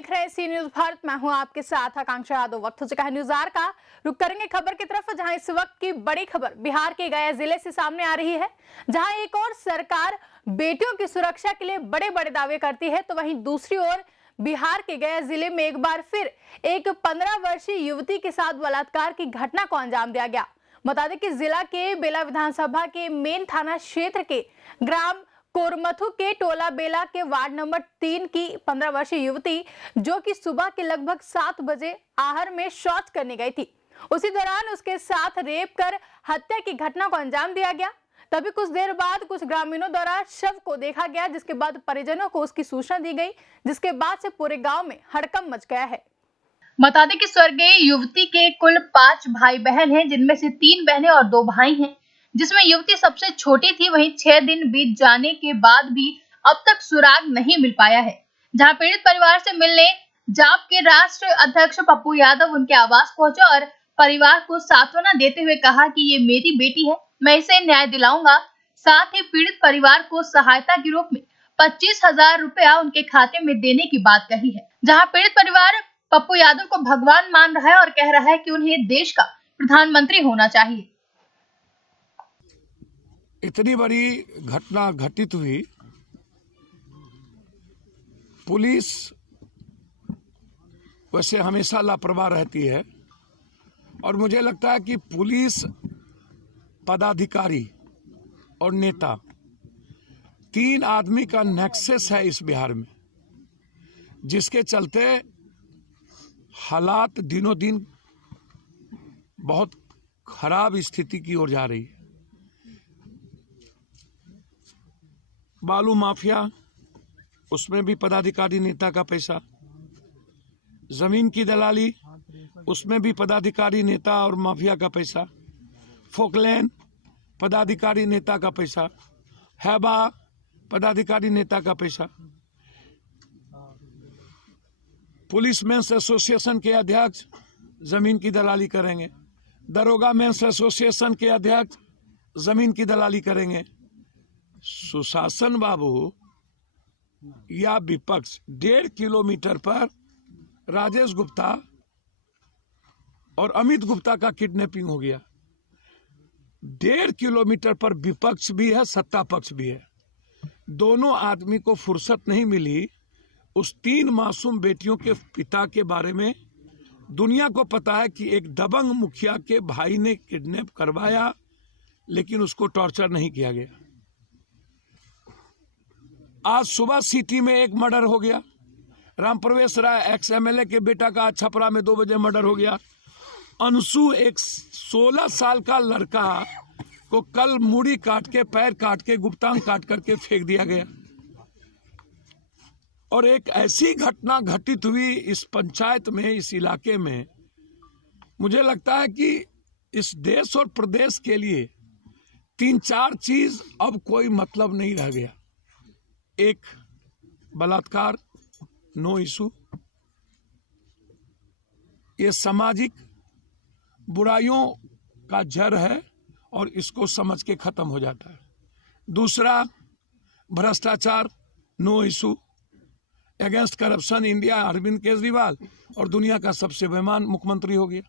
देख रहे हैं सी न्यूज भारत। मैं हूं आपके साथ आकांक्षा यादव। वक्त हो चुका है न्यूज आवर का। रुक करेंगे खबर की तरफ, जहां इस वक्त की बड़ी खबर बिहार के गया जिले से सामने आ रही है, जहां एक और सरकार बेटियों की सुरक्षा के लिए बड़े बड़े दावे करती है, तो वहीं दूसरी ओर बिहार के गया जिले में एक बार फिर एक 15 वर्षीय युवती के साथ बलात्कार की घटना को अंजाम दिया गया। बता दें कि जिला के बेला विधानसभा के मेन थाना क्षेत्र के ग्राम कोरमथु के टोला बेला के वार्ड नंबर 3 की 15 वर्षीय युवती, जो कि सुबह के लगभग 7 बजे आहर में शौच करने गई थी, उसी दौरान उसके साथ रेप कर हत्या की घटना को अंजाम दिया गया। तभी कुछ देर बाद कुछ ग्रामीणों द्वारा शव को देखा गया, जिसके बाद परिजनों को उसकी सूचना दी गई, जिसके बाद से पूरे गांव में हड़कंप मच गया है। बता दें कि स्वर्गीय युवती के कुल 5 भाई बहन हैं, जिनमें से 3 बहनें और 2 भाई हैं, जिसमें युवती सबसे छोटी थी। वहीं 6 दिन बीत जाने के बाद भी अब तक सुराग नहीं मिल पाया है। जहां पीड़ित परिवार से मिलने जाप के राष्ट्रीय अध्यक्ष पप्पू यादव उनके आवास पहुंचे और परिवार को सांत्वना देते हुए कहा कि ये मेरी बेटी है, मैं इसे न्याय दिलाऊंगा। साथ ही पीड़ित परिवार को सहायता के रूप में 25,000 रुपया उनके खाते में देने की बात कही है। जहाँ पीड़ित परिवार पप्पू यादव को भगवान मान रहा है और कह रहा है कि उन्हें देश का प्रधानमंत्री होना चाहिए। इतनी बड़ी घटना घटित हुई, पुलिस वैसे हमेशा लापरवाह रहती है और मुझे लगता है कि पुलिस पदाधिकारी और नेता 3 आदमी का नेक्सस है इस बिहार में, जिसके चलते हालात दिनों दिन बहुत खराब स्थिति की ओर जा रही है। बालू माफिया, उसमें भी पदाधिकारी नेता का पैसा, जमीन की दलाली, उसमें भी पदाधिकारी नेता और माफिया का पैसा, फोकलैंड पदाधिकारी नेता का पैसा, हैबा पदाधिकारी नेता का पैसा, पुलिस मेंस एसोसिएशन के अध्यक्ष जमीन की दलाली करेंगे, दरोगा मेंस एसोसिएशन के अध्यक्ष जमीन की दलाली करेंगे। सुशासन बाबू या विपक्ष 1.5 किलोमीटर पर राजेश गुप्ता और अमित गुप्ता का किडनैपिंग हो गया। 1.5 किलोमीटर पर विपक्ष भी है, सत्ता पक्ष भी है। दोनों आदमी को फुर्सत नहीं मिली उस 3 मासूम बेटियों के पिता के बारे में। दुनिया को पता है कि एक दबंग मुखिया के भाई ने किडनैप करवाया, लेकिन उसको टॉर्चर नहीं किया गया। आज सुबह सिटी में एक मर्डर हो गया। राम प्रवेश राय एक्स एमएलए के बेटा का छपरा में 2 बजे मर्डर हो गया। अंशु एक 16 साल का लड़का को कल मूड़ी काट के, पैर काट के, गुप्तांग काट करके फेंक दिया गया। और एक ऐसी घटना घटित हुई इस पंचायत में, इस इलाके में। मुझे लगता है कि इस देश और प्रदेश के लिए 3-4 चीज अब कोई मतलब नहीं रह गया। एक, बलात्कार नो इशू, ये सामाजिक बुराइयों का जड़ है और इसको समझ के खत्म हो जाता है। दूसरा, भ्रष्टाचार no issue, against corruption India Arvind Kejriwal और दुनिया का सबसे बेईमान मुख्यमंत्री हो गया,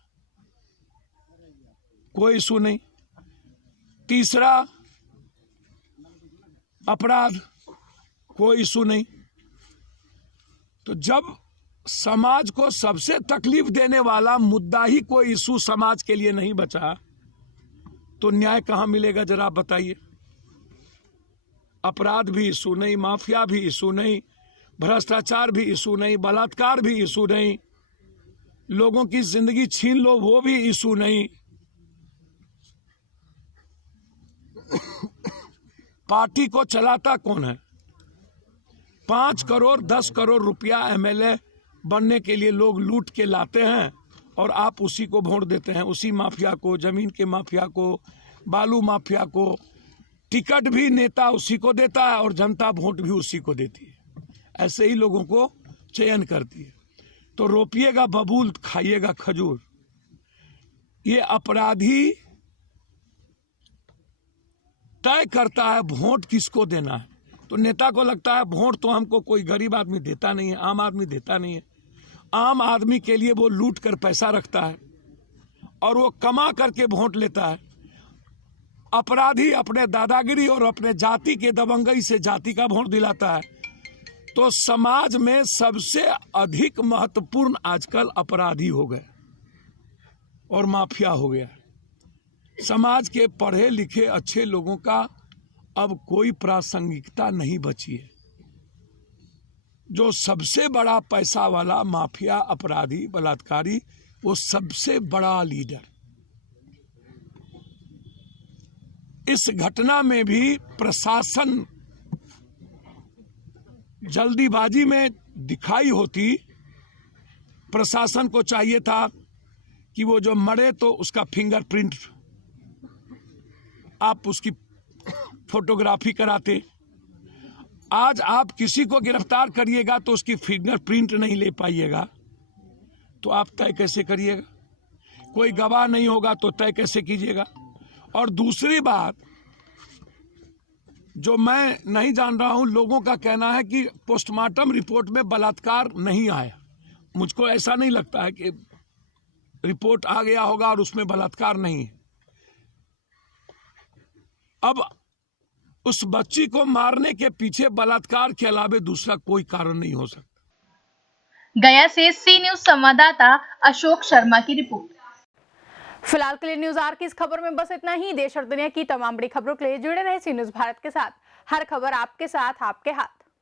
कोई इशू नहीं। तीसरा, अपराध, कोई इशू नहीं। तो जब समाज को सबसे तकलीफ देने वाला मुद्दा ही कोई इशू समाज के लिए नहीं बचा, तो न्याय कहां मिलेगा जरा आप बताइए। अपराध भी इशू नहीं, माफिया भी इशू नहीं, भ्रष्टाचार भी इशू नहीं, बलात्कार भी इशू नहीं, लोगों की जिंदगी छीन लो वो भी इशू नहीं। पार्टी को चलाता कौन है? 5 करोड़ 10 करोड़ रुपया एमएलए बनने के लिए लोग लूट के लाते हैं और आप उसी को वोट देते हैं, उसी माफिया को, जमीन के माफिया को, बालू माफिया को। टिकट भी नेता उसी को देता है और जनता वोट भी उसी को देती है। ऐसे ही लोगों को चयन करती है। तो रोपिएगा बबूल, खाइएगा खजूर। ये अपराधी तय करता है वोट किसको देना है। तो नेता को लगता है वोट तो हमको कोई गरीब आदमी देता नहीं है, आम आदमी देता नहीं है, आम आदमी के लिए वो लूट कर पैसा रखता है और वो कमा करके वोट लेता है। अपराधी अपने दादागिरी और अपने जाति के दबंगई से जाति का वोट दिलाता है। तो समाज में सबसे अधिक महत्वपूर्ण आजकल अपराधी हो गए और माफिया हो गया। समाज के पढ़े लिखे अच्छे लोगों का अब कोई प्रासंगिकता नहीं बची है। जो सबसे बड़ा पैसा वाला माफिया, अपराधी, बलात्कारी, वो सबसे बड़ा लीडर। इस घटना में भी प्रशासन जल्दीबाजी में दिखाई होती। प्रशासन को चाहिए था कि वो जो मरे तो उसका फिंगरप्रिंट आप उसकी फोटोग्राफी कराते। आज आप किसी को गिरफ्तार करिएगा तो उसकी फिंगरप्रिंट नहीं ले पाइएगा, तो आप तय कैसे करिएगा? कोई गवाह नहीं होगा तो तय कैसे कीजिएगा? और दूसरी बात जो मैं नहीं जान रहा हूं, लोगों का कहना है कि पोस्टमार्टम रिपोर्ट में बलात्कार नहीं आया। मुझको ऐसा नहीं लगता है कि रिपोर्ट आ गया होगा और उसमें बलात्कार नहीं है। अब उस बच्ची को मारने के पीछे बलात्कार के अलावा दूसरा कोई कारण नहीं हो सकता। गया से सी न्यूज संवाददाता अशोक शर्मा की रिपोर्ट। फिलहाल के लिए न्यूज आर की इस खबर में बस इतना ही। देश और दुनिया की तमाम बड़ी खबरों के लिए जुड़े रहे सी न्यूज भारत के साथ। हर खबर आपके साथ, आपके हाथ।